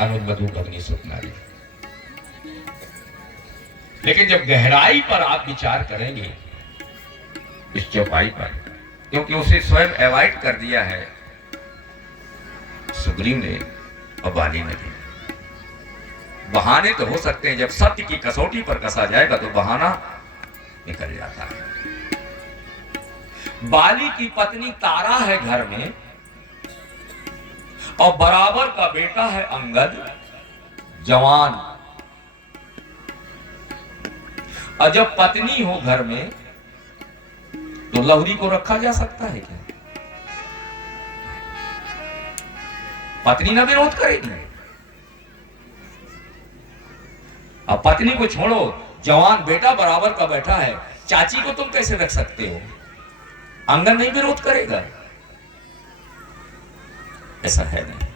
अनुमधु अग्नि सुख नारी। लेकिन जब गहराई पर आप विचार करेंगे इस चौपाई पर, क्योंकि उसे स्वयं अवॉइड कर दिया है सुग्रीव ने और बाली ने भी। बहाने तो हो सकते हैं, जब सत्य की कसौटी पर कसा जाएगा तो बहाना निकल जाता है। बाली की पत्नी तारा है घर में और बराबर का बेटा है अंगद जवान। और जब पत्नी हो घर में तो लहुरी को रखा जा सकता है क्या? पत्नी ना विरोध करेगी। अब पत्नी को छोड़ो, जवान बेटा बराबर का बैठा है, चाची को तुम कैसे रख सकते हो? अंगद नहीं विरोध करेगा, ऐसा है नहीं।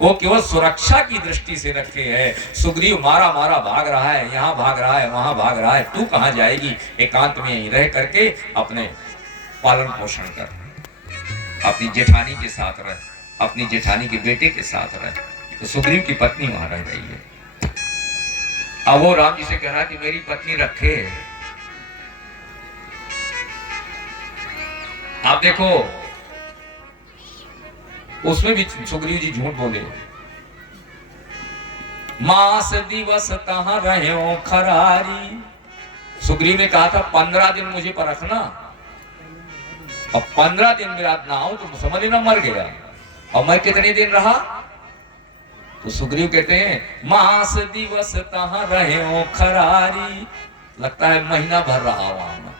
वो केवल सुरक्षा की दृष्टि से रखे हैं। सुग्रीव मारा मारा भाग रहा है, यहां भाग रहा है, वहां भाग रहा है, तू कहां जाएगी? एकांत में यहीं रह करके अपने पालन पोषण कर, अपनी जेठानी के साथ रह, अपनी जेठानी के बेटे के साथ रह। तो सुग्रीव की पत्नी वहां रह रही है। अब वो राम जी से कह रहा कि मेरी पत्नी रखे। आप देखो उसमें भी सुग्रीव जी झूठ बोले। मास दिवस कहां रहे हो खरारी। सुग्रीव ने कहा था 15 दिन मुझे पर रखना, अब 15 दिन में रात ना आओ तो समझ लेना मर गया। और मैं कितने दिन रहा? तो सुग्रीव कहते हैं मास दिवस कहां रहे हो खरारी, लगता है महीना भर रहा वहां मैं।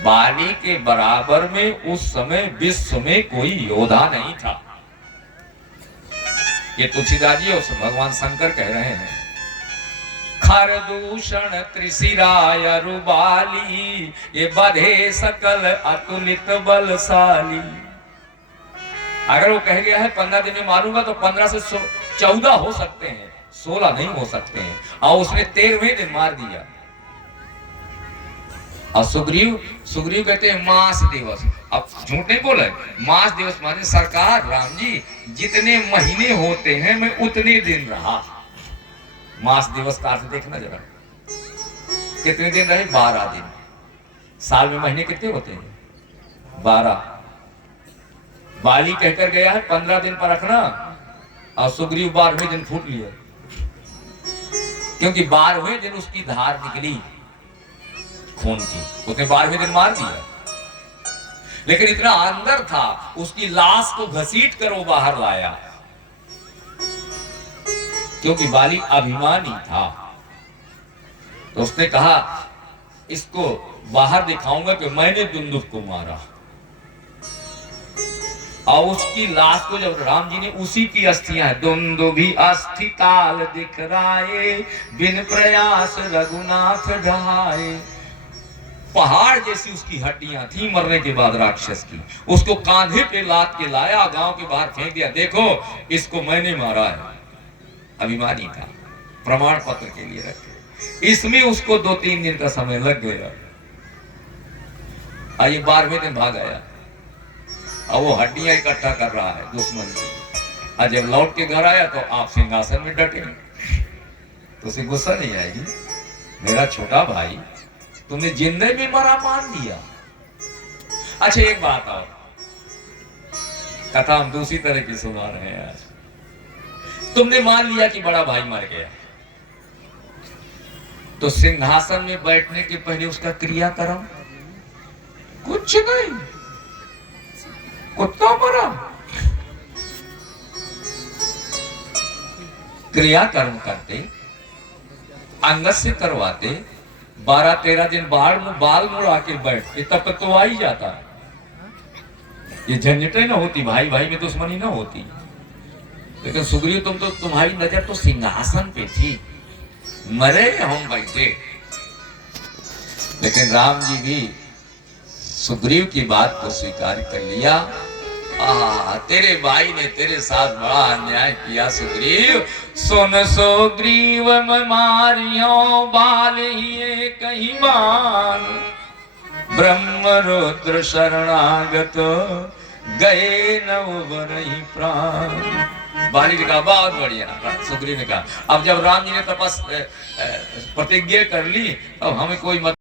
बाली के बराबर में उस समय विश्व में कोई योद्धा नहीं था। ये तुलसीदास जी और भगवान शंकर कह रहे हैं। खरदूषण त्रिशिराय रुबाली, ये बधे सकल अतुलित बलशाली। अगर वो कह गया है 15 दिन में मारूंगा तो 15 से 14 हो सकते हैं, 16 नहीं हो सकते हैं। और उसने 13वें दिन मार दिया। और सुग्रीव कहते हैं मास दिवस। अब झूठ नहीं बोला, मास दिवस माने सरकार राम जी जितने महीने होते हैं मैं उतने दिन रहा। मास दिवस का अर्थ देखना जरा, कितने दिन रहे? 12 दिन। साल में महीने कितने होते हैं? 12। बाली कहकर गया है 15 दिन पर रखना, और सुग्रीव 12वें दिन फूट लिया, क्योंकि 12वें दिन उसकी धार निकली खून की, उसने 12वें दिन मार दिया। लेकिन इतना अंदर था, उसकी लाश को घसीट कर वो बाहर लाया, क्योंकि बाली अभिमानी था। तो उसने कहा इसको बाहर दिखाऊंगा कि मैंने दुंदुभ को मारा। और उसकी लाश को जब राम जी ने, उसी की अस्थियां, दुंदुभी अस्थि ताल दिखराए, बिन प्रयास रघुनाथ ढहाए। पहाड़ जैसी उसकी हड्डियां थी मरने के बाद राक्षस की। उसको कांधे पे लाद के लाया, गांव के बाहर फेंक दिया, देखो इसको मैंने मारा है। अभिमानी था, प्रमाण पत्र के लिए रखे। इसमें उसको 2-3 दिन का समय लग गया। आइए 12वें दिन भाग आया, और वो हड्डियां इकट्ठा कर रहा है दुश्मन की। और जब लौट के घर आया तो आप सिंहासन में डटे, तो उसे गुस्सा नहीं आएगी? मेरा छोटा भाई तुमने जिंदे में मरा मान दिया। अच्छा एक बात और, कथा हम दूसरी तरह की सुना रहे हैं आज। तुमने मान लिया कि बड़ा भाई मर गया, तो सिंहासन में बैठने के पहले उसका क्रियाक्रम कुछ नहीं। कुत्ता मरा, क्रियाकर्म करते, अंगद से करवाते, 12-13 दिन बाल मुड़ा के बैठते, तब तो आ ही जाता। ये झंझटें ना होती, भाई भाई में दुश्मनी ना होती। लेकिन सुग्रीव तुम्हारी नजर तो सिंहासन पे थी, मरे हम बैठे। लेकिन राम जी भी सुग्रीव की बात को स्वीकार कर लिया। तेरे भाई ने तेरे साथ बड़ा अन्याय किया सुग्रीव। सुन सुग्रीव मारियो बाल ही कहीं बान, ब्रह्म रुद्र शरणागत गए नव वरहि प्राण। बाली ने कहा बहुत बढ़िया। सुग्रीव ने कहा अब जब राम जी ने प्रतिज्ञा कर ली, अब हमें कोई मत